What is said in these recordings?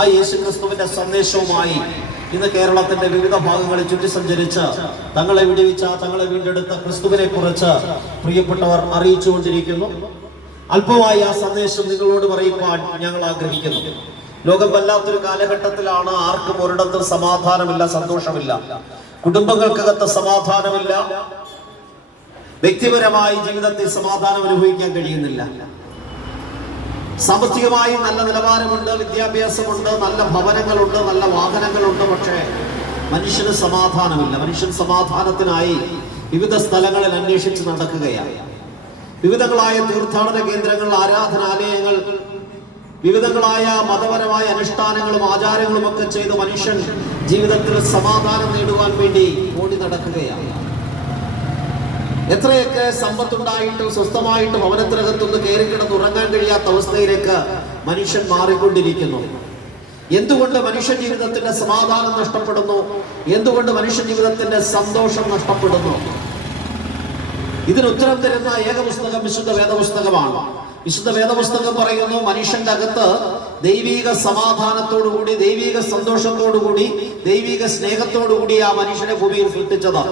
ആ യേശു ക്രിസ്തുവിന്റെ സന്ദേശവുമായി ഇന്ന് കേരളത്തിന്റെ വിവിധ ഭാഗങ്ങളിൽ ചുറ്റി സഞ്ചരിച്ച് തങ്ങളെ വിടുവിച്ച, തങ്ങളെ വീണ്ടെടുത്ത ക്രിസ്തുവിനെ കുറിച്ച് പ്രിയപ്പെട്ടവർ അറിയിച്ചുകൊണ്ടിരിക്കുന്നു. അല്പമായി ആ സന്ദേശം നിങ്ങളോട് പറയുവാൻ ഞങ്ങൾ ആഗ്രഹിക്കുന്നു. ലോകം വല്ലാത്തൊരു കാലഘട്ടത്തിലാണ്. ആർക്കും ഒരിടത്തും സമാധാനമില്ല, സന്തോഷമില്ല, കുടുംബങ്ങൾക്കകത്ത് സമാധാനമില്ല, വ്യക്തിപരമായി ജീവിതത്തിൽ സമാധാനം അനുഭവിക്കാൻ കഴിയുന്നില്ല. സാമ്പത്തികമായി നല്ല നിലവാരമുണ്ട്, വിദ്യാഭ്യാസമുണ്ട്, നല്ല ഭവനങ്ങളുണ്ട്, നല്ല വാഹനങ്ങളുണ്ട്. പക്ഷേ മനുഷ്യന് സമാധാനമില്ല. മനുഷ്യൻ സമാധാനത്തിനായി വിവിധ സ്ഥലങ്ങളിൽ അന്വേഷിച്ച് നടക്കുകയാണ്. വിവിധങ്ങളായ തീർത്ഥാടന കേന്ദ്രങ്ങൾ, ആരാധനാലയങ്ങൾ, വിവിധങ്ങളായ മതപരമായ അനുഷ്ഠാനങ്ങളും ആചാരങ്ങളും ഒക്കെ ചെയ്ത് മനുഷ്യൻ ജീവിതത്തിൽ സമാധാനം നേടുവാൻ വേണ്ടി ഓടി നടക്കുകയാണ്. എത്രയൊക്കെ സമ്പത്തുണ്ടായിട്ടും സ്വസ്ഥമായിട്ട് ഭവനത്തിനകത്തൊന്ന് കയറി കിടന്ന് ഉറങ്ങാൻ കഴിയാത്ത അവസ്ഥയിലേക്ക് മനുഷ്യൻ മാറിക്കൊണ്ടിരിക്കുന്നു. എന്തുകൊണ്ട് മനുഷ്യ ജീവിതത്തിന്റെ സമാധാനം നഷ്ടപ്പെടുന്നു? എന്തുകൊണ്ട് മനുഷ്യ ജീവിതത്തിന്റെ സന്തോഷം നഷ്ടപ്പെടുന്നു? ഇതിന് ഉത്തരം തരുന്ന ഏക പുസ്തകം വിശുദ്ധ വേദപുസ്തകമാണ്. വിശുദ്ധ വേദപുസ്തകം പറയുന്നു, മനുഷ്യന്റെ അകത്ത് ദൈവിക സമാധാനത്തോടുകൂടി, ദൈവിക സന്തോഷത്തോടുകൂടി, ദൈവിക സ്നേഹത്തോടുകൂടി ആ മനുഷ്യനെ ഭൂമിയിൽ സൃഷ്ടിച്ചത്.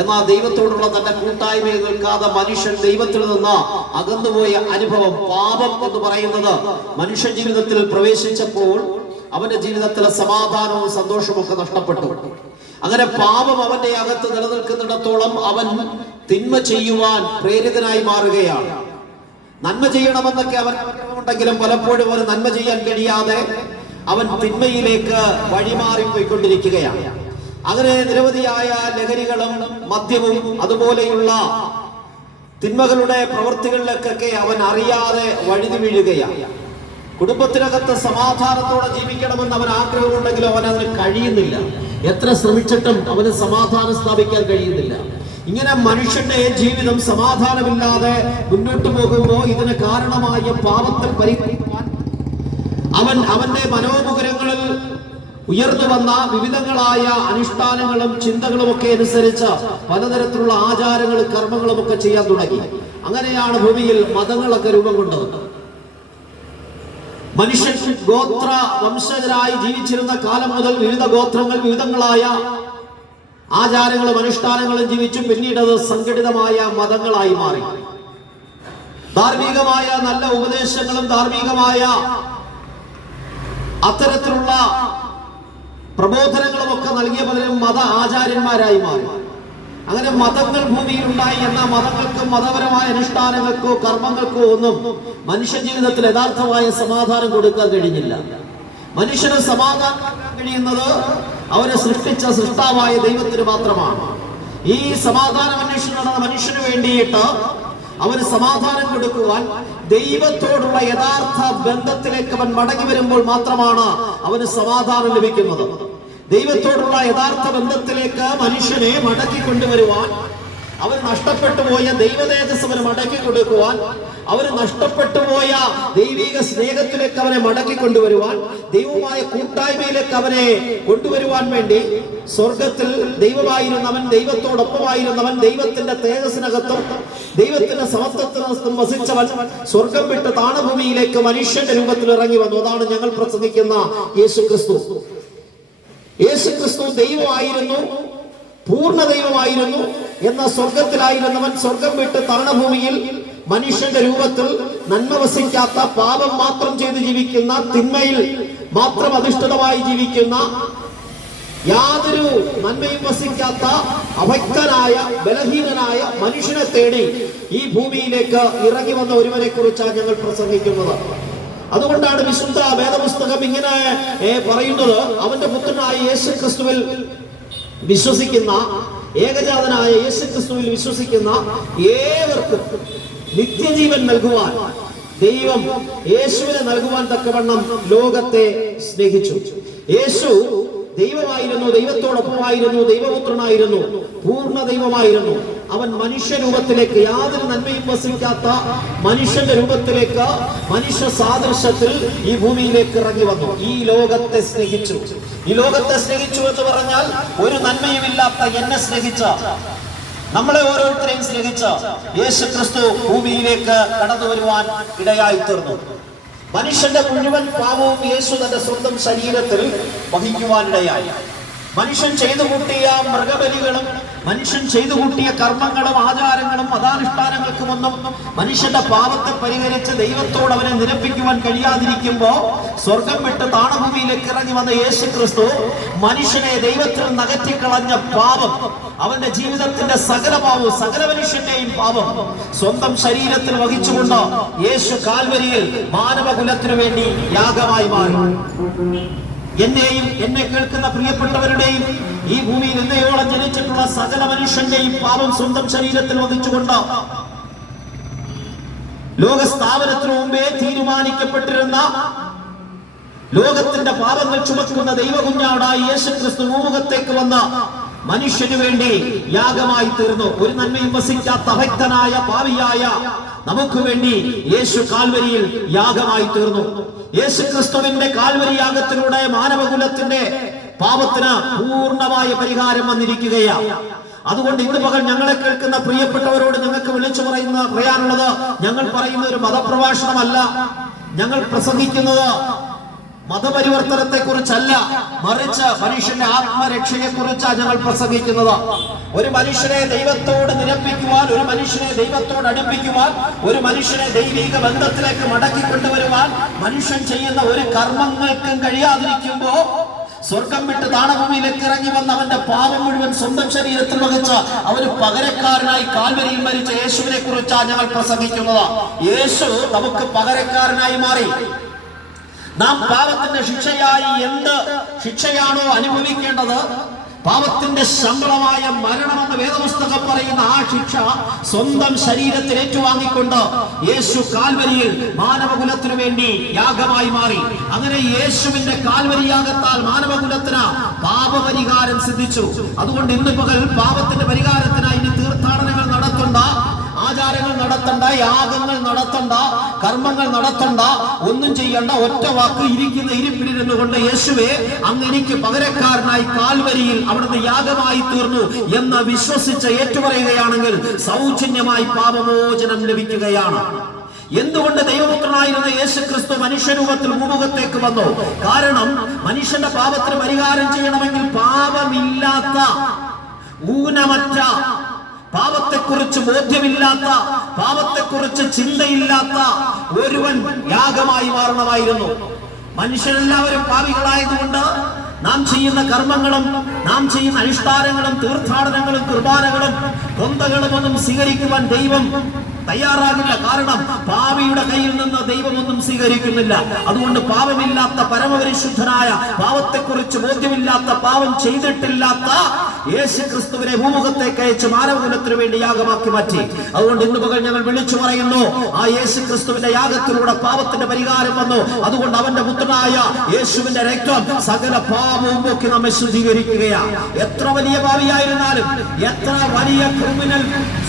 എന്നാൽ ദൈവത്തോടുള്ള തന്റെ കൂട്ടായ്മയിൽ നിൽക്കാതെ മനുഷ്യൻ ദൈവത്തിൽ നിന്ന് അകന്നുപോയ അനുഭവം, പാപം എന്ന് പറയുന്നത് മനുഷ്യ ജീവിതത്തിൽ പ്രവേശിച്ചപ്പോൾ അവന്റെ ജീവിതത്തിലെ സമാധാനവും സന്തോഷവും ഒക്കെ നഷ്ടപ്പെട്ടു. അങ്ങനെ പാപം അവന്റെ അകത്ത് നിലനിൽക്കുന്നിടത്തോളം അവൻ തിന്മ ചെയ്യുവാൻ പ്രേരിതനായി മാറുകയാണ്. നന്മ ചെയ്യണമെന്നൊക്കെ അവൻ ഉണ്ടെങ്കിലും പലപ്പോഴും അവന് നന്മ ചെയ്യാൻ കഴിയാതെ അവൻ തിന്മയിലേക്ക് വഴിമാറിപ്പോയിക്കൊണ്ടിരിക്കുകയാണ്. അങ്ങനെ നിരവധിയായ ലഹരികളും മദ്യവും അതുപോലെയുള്ള തിന്മകളുടെ പ്രവൃത്തികളിലേക്കൊക്കെ അവൻ അറിയാതെ വഴുതി വീഴുകയാണ്. കുടുംബത്തിനകത്ത് സമാധാനത്തോടെ ജീവിക്കണമെന്ന് അവൻ ആഗ്രഹമുണ്ടെങ്കിലും അവൻ അതിന് കഴിയുന്നില്ല. എത്ര ശ്രമിച്ചിട്ടും അവന് സമാധാനം സ്ഥാപിക്കാൻ കഴിയുന്നില്ല. ഇങ്ങനെ മനുഷ്യന്റെ ജീവിതം സമാധാനമില്ലാതെ മുന്നോട്ട് പോകുമ്പോൾ ഇതിന് കാരണമായ പാപത്തിൽ പരിഹരിക്കാൻ അവന്റെ മനോമുഖരങ്ങളിൽ ഉയർന്നു വന്ന വിവിധങ്ങളായ അനുഷ്ഠാനങ്ങളും ചിന്തകളും ഒക്കെ അനുസരിച്ച് പലതരത്തിലുള്ള ആചാരങ്ങളും കർമ്മങ്ങളും ഒക്കെ ചെയ്യാൻ തുടങ്ങി. അങ്ങനെയാണ് ഭൂമിയിൽ മതങ്ങളൊക്കെ രൂപം കൊണ്ടത്. മനുഷ്യൻ ഗോത്ര വംശജരായി ജീവിച്ചിരുന്ന കാലം മുതൽ വിവിധ ഗോത്രങ്ങൾ വിവിധങ്ങളായ ആചാരങ്ങളും അനുഷ്ഠാനങ്ങളും ജീവിച്ചു. പിന്നീട് അത് സംഘടിതമായ മതങ്ങളായി മാറി. ധാർമ്മികമായ നല്ല ഉപദേശങ്ങളും ധാർമ്മികമായ അത്തരത്തിലുള്ള പ്രബോധനങ്ങളും ഒക്കെ നൽകിയ പലരും മത ആചാര്യന്മാരായി മാറി. അങ്ങനെ മതങ്ങൾ ഭൂമിയിൽ ഉണ്ടായി. എന്നാൽ മതങ്ങൾക്കും മതപരമായ അനുഷ്ഠാനങ്ങൾക്കോ കർമ്മങ്ങൾക്കോ ഒന്നും മനുഷ്യ ജീവിതത്തിൽ യഥാർത്ഥമായ സമാധാനം കൊടുക്കാൻ കഴിഞ്ഞില്ല. മനുഷ്യന് സമാധാനം കഴിയുന്നത് അവരെ സൃഷ്ടിച്ച സൃഷ്ടാവായ ദൈവത്തിന് മാത്രമാണ്. ഈ സമാധാനം അന്വേഷിച്ച് നടന്ന മനുഷ്യന് വേണ്ടിയിട്ട് അവന് സമാധാനം കൊടുക്കുവാൻ ദൈവത്തോടുള്ള യഥാർത്ഥ ബന്ധത്തിലേക്ക് അവൻ മടങ്ങി വരുമ്പോൾ മാത്രമാണ് അവന് സമാധാനം ലഭിക്കുന്നത്. ദൈവത്തോടുള്ള യഥാർത്ഥ ബന്ധത്തിലേക്ക് മനുഷ്യനെ മടക്കി കൊണ്ടുവരുവാൻ, അവർ നഷ്ടപ്പെട്ടു പോയ ദൈവതേജസ് അവന് മടക്കി കൊടുക്കുവാൻ, അവന് നഷ്ടപ്പെട്ടു പോയ ദൈവിക സ്നേഹത്തിലേക്ക് അവനെ മടക്കി കൊണ്ടുവരുവാൻ, ദൈവമായ കൂട്ടായ്മയിലേക്ക് അവനെ കൊണ്ടുവരുവാൻ വേണ്ടി സ്വർഗത്തിൽ ദൈവമായിരുന്നവൻ, ദൈവത്തോടൊപ്പമായിരുന്നവൻ, ദൈവത്തിന്റെ തേജസ്സിനകത്തും ദൈവത്തിന്റെ സമത്വത്തിനകത്തും വസിച്ചവൻ സ്വർഗം വിട്ട് താണഭൂമിയിലേക്ക് മനുഷ്യന്റെ രൂപത്തിൽ ഇറങ്ങി വന്നു. അതാണ് ഞങ്ങൾ പ്രസംഗിക്കുന്ന യേശു ക്രിസ്തു. യേശു ക്രിസ്തു ദൈവമായിരുന്നു, പൂർണ്ണ ദൈവമായിരുന്നു. എന്ന സ്വർഗത്തിലായിരുന്നവൻ സ്വർഗം വിട്ട് തരണഭൂമിയിൽ മനുഷ്യന്റെ രൂപത്തിൽ നന്മ വസിക്കാത്ത, പാപം മാത്രം ചെയ്ത് ജീവിക്കുന്ന, തിന്മയിൽ മാത്രം അധിഷ്ഠിതമായി ജീവിക്കുന്ന, യാതൊരു നന്മയും വസിക്കാത്ത അഭക്തനായ ബലഹീനനായ മനുഷ്യനെ തേടി ഈ ഭൂമിയിലേക്ക് ഇറങ്ങി വന്ന ഒരുവനെ കുറിച്ചാണ് ഞങ്ങൾ പ്രസംഗിക്കുന്നത്. അതുകൊണ്ടാണ് വിശുദ്ധ വേദപുസ്തകം ഇങ്ങനെ പറയുന്നത്, അവന്റെ പുത്രനായ യേശു ക്രിസ്തുവിൽ വിശ്വസിക്കുന്ന, ഏകജാതനായ യേശു ക്രിസ്തുവിൽ വിശ്വസിക്കുന്ന ഏവർക്കും നിത്യജീവൻ നൽകുവാൻ ദൈവം യേശുവിനെ നൽകുവാൻ തക്കവണ്ണം ലോകത്തെ സ്നേഹിച്ചു. യേശു ദൈവമായിരുന്നു, ദൈവത്തോടൊപ്പമായിരുന്നു, ദൈവപുത്രനായിരുന്നു, പൂർണ്ണ ദൈവമായിരുന്നു. അവൻ മനുഷ്യ രൂപത്തിലേക്ക്, യാതൊരു നന്മയും വസിക്കാത്ത മനുഷ്യന്റെ രൂപത്തിലേക്ക്, മനുഷ്യ സാദൃശ്യത്തിൽ ഈ ഭൂമിയിലേക്ക് ഇറങ്ങി വന്നു. ഈ ലോകത്തെ സ്നേഹിച്ചു. ഈ ലോകത്തെ സ്നേഹിച്ചു എന്ന് പറഞ്ഞാൽ ഒരു നന്മയുമില്ലാത്ത എന്നെ സ്നേഹിച്ച, നമ്മളെ ഓരോരുത്തരെയും സ്നേഹിച്ച യേശു ക്രിസ്തു ഭൂമിയിലേക്ക് കടന്നു വരുവാൻ ഇടയായി തീർന്നു. മനുഷ്യന്റെ മുഴുവൻ പാപവും യേശു തന്റെ സ്വന്തം ശരീരത്തിൽ വഹിക്കുവാനിടയായി. മനുഷ്യൻ ചെയ്തു കൂട്ടിയ മൃഗബലികളും മനുഷ്യൻ ചെയ്തു കൂട്ടിയ കർമ്മങ്ങളും ആചാരങ്ങളും മതാനുഷ്ഠാനങ്ങൾക്കുമൊന്നും മനുഷ്യന്റെ പാപത്തെ പരിഹരിച്ച് ദൈവത്തോട് അവനെ നിരപ്പിക്കുവാൻ കഴിയാതിരിക്കുമ്പോ സ്വർഗം വിട്ട് താണഭൂമിയിലേക്ക് ഇറങ്ങി വന്ന യേശു ക്രിസ്തു മനുഷ്യനെ ദൈവത്തിൽ നകറ്റിക്കളഞ്ഞ പാപം, അവന്റെ ജീവിതത്തിന്റെ സകല പാപവും സകല മനുഷ്യന്റെയും പാപം സ്വന്തം ശരീരത്തിൽ വഹിച്ചുകൊണ്ട് യേശു കാൽവരിയിൽ മാനവകുലത്തിനു വേണ്ടി യാഗമായി മാറി. എന്നെയും എന്നെ കേൾക്കുന്ന പ്രിയപ്പെട്ടവരുടെയും ഈ ഭൂമിയിൽ എന്നയോളം ജനിച്ചിട്ടുള്ള സകല മനുഷ്യന്റെയും പാപം സ്വന്തം ശരീരത്തിൽ വഹിച്ചുകൊണ്ട് ലോകസ്ഥാപനത്തിനു മുമ്പേ തീരുമാനിക്കപ്പെട്ടിരുന്ന ലോകത്തിന്റെ പാപങ്ങൾ ചുമക്കുന്ന ദൈവകുഞ്ഞാടായി യേശു ക്രിസ്തു ഭൂമുഖത്തേക്ക് വന്ന മനുഷ്യന് വേണ്ടി യാഗമായി തീർന്നു. ഒരു നന്മയും വസിക്കാത്ത അഭക്തനായ പാപിയായ നമുക്ക് വേണ്ടി യേശു കാൽവരിയിൽ യാഗമായി തീർന്നു. യേശു ക്രിസ്തുവിന്റെ കാൽവരി യാഗത്തിലൂടെ മാനവകുലത്തിന്റെ പാപത്തിന് പൂർണ്ണമായ പരിഹാരം വന്നിരിക്കുകയാണ്. അതുകൊണ്ട് ഇന്ന് പകൽ ഞങ്ങളെ കേൾക്കുന്ന പ്രിയപ്പെട്ടവരോട് ഞങ്ങൾക്ക് വിളിച്ചു പറയാനുള്ളത്, ഞങ്ങൾ പറയുന്ന ഒരു മതപ്രഭാഷണമല്ല, ഞങ്ങൾ പ്രസംഗിക്കുന്നത് മതപരിവർത്തനത്തെ കുറിച്ചല്ല, മറിച്ച് മനുഷ്യന്റെ ആത്മരക്ഷയെ കുറിച്ചാണ് ഞങ്ങൾ പ്രസംഗിക്കുന്നത്. ഒരു മനുഷ്യനെ ദൈവത്തോട് നിരപ്പിക്കുവാൻ, ഒരു മനുഷ്യനെ ദൈവത്തോട് അടുപ്പിക്കുവാൻ, ഒരു മനുഷ്യനെ ദൈവിക ബന്ധത്തിലേക്ക് മടക്കി കൊണ്ടുവരുവാൻ മനുഷ്യൻ ചെയ്യുന്ന ഒരു കർമ്മങ്ങൾക്കും കഴിയാതിരിക്കുമ്പോ സ്വർഗം വിട്ട് താണഭൂമിയിലേക്ക് ഇറങ്ങി വന്ന അവന്റെ പാപം മുഴുവൻ സ്വന്തം ശരീരത്തിൽ വഹിച്ച് അവന് പകരക്കാരനായി കാൽവരിയിൽ മരിച്ച യേശുവിനെ കുറിച്ചാണ് ഞങ്ങൾ പ്രസംഗിക്കുന്നത്. യേശു നമുക്ക് പകരക്കാരനായി മാറി. നാം പാപത്തിന്റെ ശിക്ഷയായി എന്ത് ശിക്ഷയാണോ അനുഭവിക്കേണ്ടത്, പാപത്തിന്റെ ശമ്പളമായ മരണമെന്ന് വേദപുസ്തകം പറയുന്ന ആ ശിക്ഷ സ്വന്തം ശരീരത്തിൽ ഏറ്റുവാങ്ങിക്കൊണ്ട് യേശു കാൽവരിയിൽ മാനവകുലത്തിനു വേണ്ടി യാഗമായി മാറി. അങ്ങനെ യേശുവിന്റെ കാൽവരി യാഗത്താൽ മാനവകുലത്തിന് പാപപരിഹാരം സിദ്ധിച്ചു. അതുകൊണ്ട് ഇന്ന് പകൽ പാപത്തിന്റെ പരിഹാരത്തിനായി ഇനി തീർത്ഥാടനങ്ങൾ നടത്തണ്ട, ആചാരങ്ങൾ നടത്തണ്ട, യാഗങ്ങൾ നടത്തണ്ട, കർമ്മങ്ങൾ നടത്തണ്ട, ഒന്നും ചെയ്യണ്ട. ഒറ്റ വാക്ക്, ഇരിക്കുന്ന ഇരിപ്പിലിരുന്നു കൊണ്ട് യേശുവേ അങ്ങ് എനിക്ക് പകരക്കാരനായി കാൽവരിയിൽ അവിടുന്ന് യാഗമായി തീർന്നു എന്ന് വിശ്വസിച്ച് ഏറ്റുപറയുകയാണെങ്കിൽ സൗജന്യമായി പാപമോചനം ലഭിക്കുകയാണ്. എന്തുകൊണ്ട് ദൈവപുത്രനായിരുന്ന യേശു ക്രിസ്തു മനുഷ്യരൂപത്തിൽ ഭൂമുഖത്തേക്ക് വന്നു? കാരണം മനുഷ്യന്റെ പാപത്തിന് പരിഹാരം ചെയ്യണമെങ്കിൽ പാപമില്ലാത്ത, ഊനമറ്റ, പാപത്തെക്കുറിച്ച് ബോധ്യമില്ലാത്ത, പാപത്തെക്കുറിച്ച് ചിന്തയില്ലാത്ത ഒരുവൻ യാഗമായി മാറണമായിരുന്നു. മനുഷ്യരെല്ലാവരും പാപികളായതുകൊണ്ട് നാം ചെയ്യുന്ന കർമ്മങ്ങളും നാം ചെയ്യുന്ന അനുഷ്ഠാനങ്ങളും തീർത്ഥാടനങ്ങളും കുർബാനകളും കൊന്തകളും ഒന്നും സ്വീകരിക്കുവാൻ ദൈവം തയ്യാറാകില്ല. കാരണം പാപിയുടെ കയ്യിൽ നിന്ന് ദൈവമൊന്നും സ്വീകരിക്കുന്നില്ല. അതുകൊണ്ട് പാപമില്ലാത്ത, പരമപരിശുദ്ധനായ, പാപത്തെക്കുറിച്ച് ബോധ്യമില്ലാത്ത, പാപം ചെയ്തിട്ടില്ലാത്ത യേശു ക്രിസ്തുവിനെ ഭൂമുഖത്തേക്ക് അയച്ച് മാനവകുലത്തിനു വേണ്ടി യാഗമാക്കി മാറ്റി. അതുകൊണ്ട് ഇന്ന് പകൽ ഞങ്ങൾ വിളിച്ചു പറയുന്നു, ആ യേശു ക്രിസ്തുവിന്റെ യാഗത്തിലൂടെ പാപത്തിന്റെ പരിഹാരം വന്നു. അതുകൊണ്ട് അവന്റെ പുത്രനായ യേശുവിന്റെ രക്തം സകല പാപവും പോക്കി നമ്മെ ശുദ്ധീകരിക്കുകയാണ്. എത്ര വലിയ പാപിയായിരുന്നാലും, എത്ര വലിയ ക്രിമിനൽ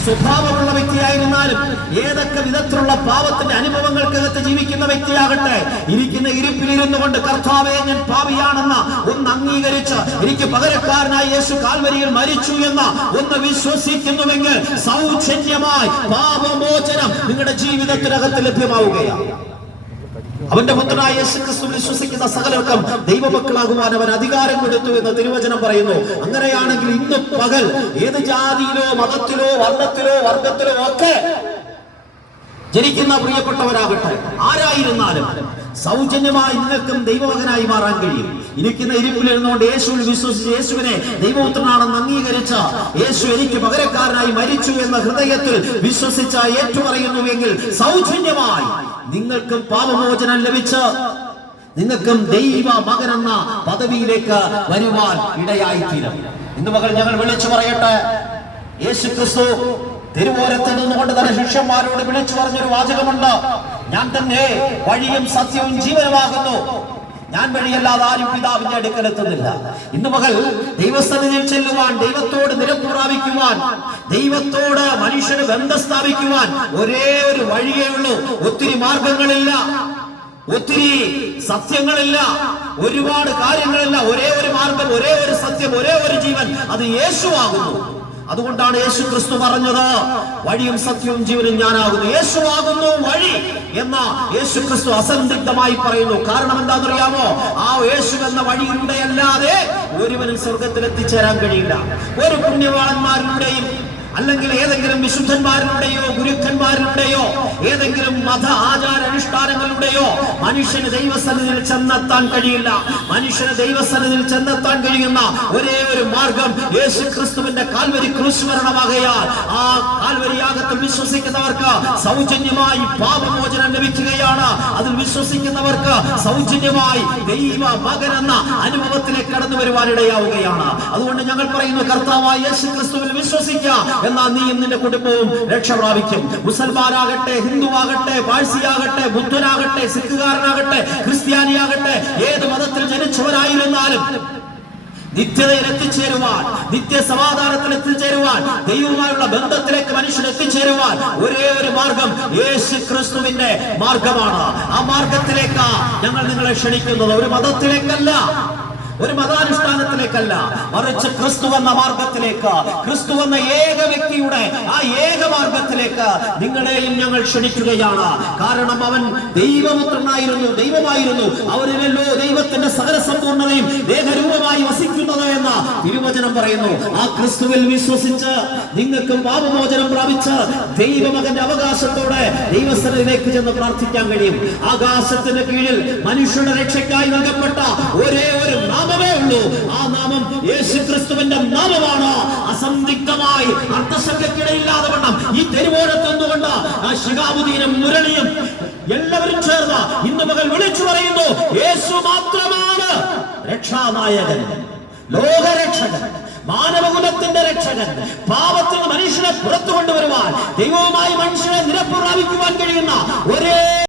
സ്വഭാവമുള്ള വ്യക്തിയായിരുന്നാലും, ഏതൊക്കെ വിധത്തിലുള്ള പാപത്തിന്റെ അനുഭവങ്ങൾക്കകത്ത് ജീവിക്കുന്ന വ്യക്തിയാകട്ടെ, ഇരിക്കുന്ന ഇരിപ്പിലിരുന്നു കൊണ്ട് കർത്താവേ ഞാൻ പാപിയാണെന്ന് ഒന്ന് അംഗീകരിച്ച് എനിക്ക് പകരക്കാരനായി യേശു കാൽവരിയിൽ മരിച്ചു എന്ന് ഒന്ന് വിശ്വസിക്കുന്നുവെങ്കിൽ സൗജന്യമായി പാപമോചനം നിങ്ങളുടെ ജീവിതത്തിനകത്ത് ലഭ്യമാവുകയാണ്. അവന്റെ പുത്രനായ യേശു ക്രിസ്തു വിശ്വസിക്കുന്ന സകലർക്കും ദൈവമക്കളാകുവാൻ അവൻ അധികാരം കൊടുത്തു എന്ന് തിരുവചനം പറയുന്നു. അങ്ങനെയാണെങ്കിൽ ഇന്ന് പകൽ ഏത് ജാതിയിലോ മതത്തിലോ വർണ്ണത്തിലോ വർഗത്തിലോ ഒക്കെ ജനിക്കുന്ന പ്രിയപ്പെട്ടവരാകട്ടെ, ആരായിരുന്നാലും സൗജന്യമായി നിങ്ങൾക്കും ദൈവമകനായി മാറാൻ കഴിയും. ഇരിക്കുന്ന ഇരിപ്പിലിരുന്നുകൊണ്ട് യേശുവിൽ വിശ്വസിച്ച് യേശുവിനെ ദൈവപുത്രനാണെന്ന് അംഗീകരിച്ച, യേശു എനിക്ക് പകരക്കാരനായി മരിച്ചു എന്ന ഹൃദയത്തിൽ വിശ്വസിച്ച ഏറ്റുപറയുന്നുവെങ്കിൽ സൗജന്യമായി നിങ്ങൾക്കും പാപമോചനം ലഭിച്ച് നിങ്ങൾക്കും ദൈവ മകനെന്ന പദവിയിലേക്ക് വരുവാൻ ഇടയായിത്തീരും. ഇന്ന് മകൾ ഞങ്ങൾ വിളിച്ചു പറയട്ടെ, യേശു ക്രിസ്തു തിരുവോരത്ത് നിന്നുകൊണ്ട് തന്നെ ശിഷ്യന്മാരോട് വിളിച്ചു പറഞ്ഞൊരു വാചകമുണ്ട്, ഞാൻ തന്നെ വഴിയും സത്യവും ജീവനുമാകുന്നു, ഞാൻ വഴിയല്ലാതെ ആരും പിതാവിന്റെ അടുക്കലെത്തുന്നില്ല. ഇന്ന് മകൾ ദൈവസന്നിധിയിൽ ചെല്ലുവാൻ, ദൈവത്തോട് നിരപ്പ് പ്രാപിക്കുവാൻ, ദൈവത്തോട് മനുഷ്യന് ബന്ധം സ്ഥാപിക്കുവാൻ ഒരേ ഒരു വഴിയേ ഉള്ളൂ. ഒത്തിരി മാർഗങ്ങളില്ല, ഒത്തിരി സത്യങ്ങളില്ല, ഒരുപാട് കാര്യങ്ങളില്ല. ഒരേ ഒരു മാർഗം, ഒരേ ഒരു സത്യം, ഒരേ ഒരു ജീവൻ, അത് യേശു ആകുന്നു. അതുകൊണ്ടാണ് യേശു ക്രിസ്തു പറഞ്ഞത്, വഴിയും സത്യവും ജീവനും ഞാനാകുന്നു. യേശു ആകുന്നു വഴി എന്ന യേശു ക്രിസ്തു അസന്ദിഗ്ധമായി പറയുന്നു. കാരണം എന്താണെന്നറിയാമോ? ആ യേശു എന്ന വഴിയിലൂടെ അല്ലാതെ ഒരുവനും സ്വർഗത്തിൽ എത്തിച്ചേരാൻ കഴിയില്ല. ഒരു പുണ്യവാളന്മാരിലൂടെയും അല്ലെങ്കിൽ ഏതെങ്കിലും വിശുദ്ധന്മാരിലൂടെയോ ഗുരുക്കന്മാരിലൂടെയോ ഏതെങ്കിലും മത ആചാര അനുഷ്ഠാനങ്ങളിലൂടെയോ മനുഷ്യന് ദൈവസന്നിധിയിൽ ചെന്നെത്താൻ കഴിയില്ല. മനുഷ്യന് ദൈവസന്നിധിയിൽ ചെന്നെത്താൻ കഴിയുന്ന ഒരേ ഒരു മാർഗം യേശു ക്രിസ്തുവിന്റെ കാൽവരി ക്രൂശ് മരണമാകയാൽ ആ കാൽവരി യാഗത്തിൽ വിശ്വസിക്കുന്നവർക്ക് സൗജന്യമായി പാപമോചനം ലഭിക്കുകയാണ്. അതിൽ വിശ്വസിക്കുന്നവർക്ക് സൗജന്യമായി ദൈവ മകൻ എന്ന അനുഭവത്തിലേക്ക് കടന്നു വരുവാനിടയാവുകയാണ്. അതുകൊണ്ട് ഞങ്ങൾ പറയുന്നു, കർത്താവായ യേശു ക്രിസ്തുവിൽ വിശ്വസിക്കുക, എന്നാൽ നീയും നിന്റെ കുടുംബവും രക്ഷ പ്രാപിക്കും. മുസൽമാനാകട്ടെ, ഹിന്ദുവാകട്ടെ, പാഴ്സിയാകട്ടെ, ബുദ്ധനാകട്ടെ, സിഖുകാരനാകട്ടെ, ക്രിസ്ത്യാനിയാകട്ടെ, ഏത് മതത്തിൽ ജനിച്ചവരായിരുന്നാലും നിത്യതയിൽ എത്തിച്ചേരുവാൻ, നിത്യ സമാധാനത്തിൽ എത്തിച്ചേരുവാൻ, ദൈവവുമായുള്ള ബന്ധത്തിലേക്ക് മനുഷ്യൻ എത്തിച്ചേരുവാൻ ഒരേ ഒരു മാർഗം യേശു ക്രിസ്തുവിന്റെ മാർഗമാണ്. ആ മാർഗത്തിലേക്കാ ഞങ്ങൾ നിങ്ങളെ ക്ഷണിക്കുന്നത്. ഒരു മതത്തിലേക്കല്ല, ഒരു മതാനുഷ്ഠാനത്തിലേക്കല്ല, മറിച്ച് ക്രിസ്തു എന്ന മാർഗത്തിലേക്ക്, ക്രിസ്തു എന്ന ഏക വ്യക്തിയുടെ ആ ഏക മാർഗത്തിലേക്ക് നിങ്ങളെയും ഞങ്ങൾ ക്ഷണിക്കുകയാണ്. കാരണം അവൻ ദൈവപുത്രനായിരുന്നു, ദൈവമായിരുന്നു. അവരിലല്ലോ ദൈവത്തിന്റെ സകല സമ്പൂർണ്ണതയും ദേഹരൂപമായി വസിക്കുന്നത് എന്ന് തിരുവചനം പറയുന്നു. ആ ക്രിസ്തുവിൽ വിശ്വസിച്ച് നിങ്ങൾക്കും പാപമോചനം പ്രാപിച്ച് ദൈവമകന്റെ അവകാശത്തോടെ ദൈവസ്ഥലത്തിലേക്ക് ചെന്ന് പ്രാർത്ഥിക്കാൻ കഴിയും. ആകാശത്തിന് കീഴിൽ മനുഷ്യരുടെ രക്ഷയ്ക്കായി നൽകപ്പെട്ട ഒരേ ഒരു നാമമേ ഉള്ളൂ. ആ നാമം യേശു ക്രിസ്തുവിന്റെ നാമമാണ്. അസന്ദിഗ്ധമായി അർത്ഥശങ്കയ്ക്കിടയില്ലാതെ വണ്ണം ഈ തെരുവോരത്തെന്തുകൊണ്ട് ആ ശിഹാബുദ്ദീനും മുരളിയും എല്ലാവരും ചേർന്ന് ഇന്ന് മകൾ വിളിച്ചു പറയുന്നു, യേശു മാത്രമാണ് രക്ഷാനായകൻ, ലോകരക്ഷകൻ, മാനവകുലത്തിന്റെ രക്ഷകൻ. പാപത്തിൽ മനുഷ്യനെ പുറത്തു കൊണ്ടുവരുവാൻ, ദൈവവുമായി മനുഷ്യനെ നിരപ്പ് പ്രാപിക്കുവാൻ കഴിയുന്ന ഒരേ